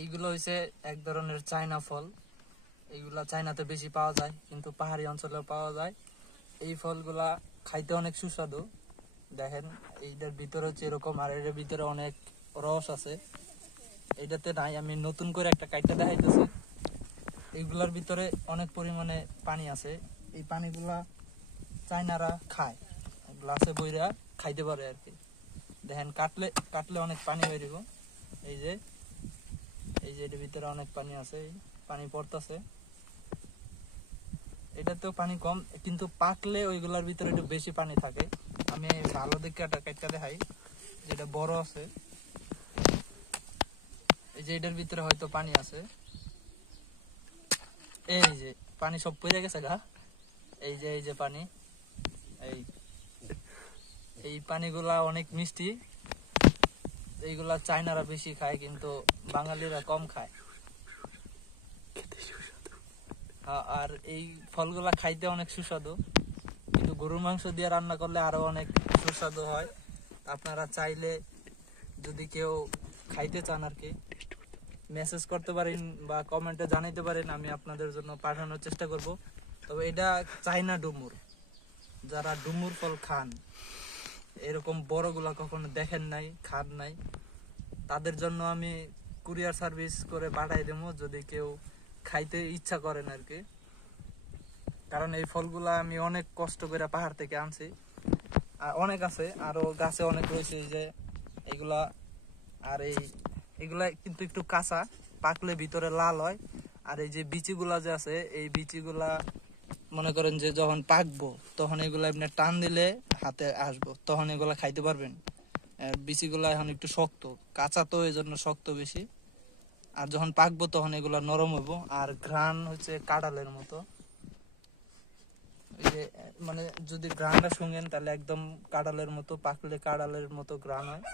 এইগুলো হইছে এক ধরনের চায়না ফল। এইগুলা চায়নাতে বেশি পাওয়া যায়, কিন্তু পাহাড়ি অঞ্চলেও পাওয়া যায়। এই ফলগুলা খাইতে অনেক সুস্বাদু। দেখেন এইটার ভিতরে হচ্ছে এরকম, আর এর ভিতরে অনেক রস আছে। এইটাতে নাই, আমি নতুন করে একটা কাইটা দেখাইতেছি। এইগুলার ভিতরে অনেক পরিমাণে পানি আছে। এই পানিগুলা চায়নারা খায়, গ্লাসে বইরা খাইতে পারে আর কি। দেখেন কাটলে কাটলে অনেক পানি বেরিব। এই যে এটার ভিতরে অনেক পানি আছে, পানি পড়তেছে। এটাতেও পানি কম, কিন্তু পাকলে ওইগুলার ভিতরে একটু বেশি পানি থাকে। আমি ভালো দেখে একটা কাটটা দেখাই, যেটা বড় আছে। এই যে এটার ভিতরে হয়তো পানি আছে। এই যে পানি সব পড়ে গেছে গা। এই যে পানি, এই পানিগুলা অনেক মিষ্টি। এইগুলা চায়নারা বেশি খায়, কিন্তু বাঙালিরা কম খায়। আর এই ফলগুলা খাইতে অনেক সুস্বাদু, কিন্তু গরুর মাংস দিয়ে রান্না করলে আরো অনেক সুস্বাদু হয়। আপনারা চাইলে যদি কেউ খাইতে চান আর কি, মেসেজ করতে পারেন বা কমেন্টে জানাইতে পারেন, আমি আপনাদের জন্য পাঠানোর চেষ্টা করব। তবে এটা চায়না ডুমুর। যারা ডুমুর ফল খান, এরকম বড়গুলা কখনো দেখেন নাই, খান নাই, তাদের জন্য আমি কুরিয়ার সার্ভিস করে পাঠাই দেবো, যদি কেউ খাইতে ইচ্ছা করেন আর কি। কারণ এই ফলগুলা আমি অনেক কষ্ট করে পাহাড় থেকে আনছি, আর অনেক আছে, আরো গাছে অনেক রয়েছে। যে এগুলা, আর এগুলা কিন্তু একটু কাঁচা, পাকলে ভিতরে লাল হয়। আর এই যে বিচিগুলা যে আছে, এই বিচিগুলা মনে করেন যে যখন পাকবো তখন এগুলা এমনি টান দিলে হাতে আসবো, তখন এগুলা খাইতে পারবেন। বিচিগুলা এখন একটু শক্ত, কাঁচা তো এই জন্য শক্ত বেশি। আর যখন পাকবো তখন এগুলা নরম হইব। আর ঘ্রাণ হচ্ছে কাঁঠালের মতো। ওই যে মানে যদি ঘ্রাণটা শুঙেন তাহলে একদম কাঁঠালের মতো, পাকলে কাঁঠালের মতো ঘ্রাণ হয়।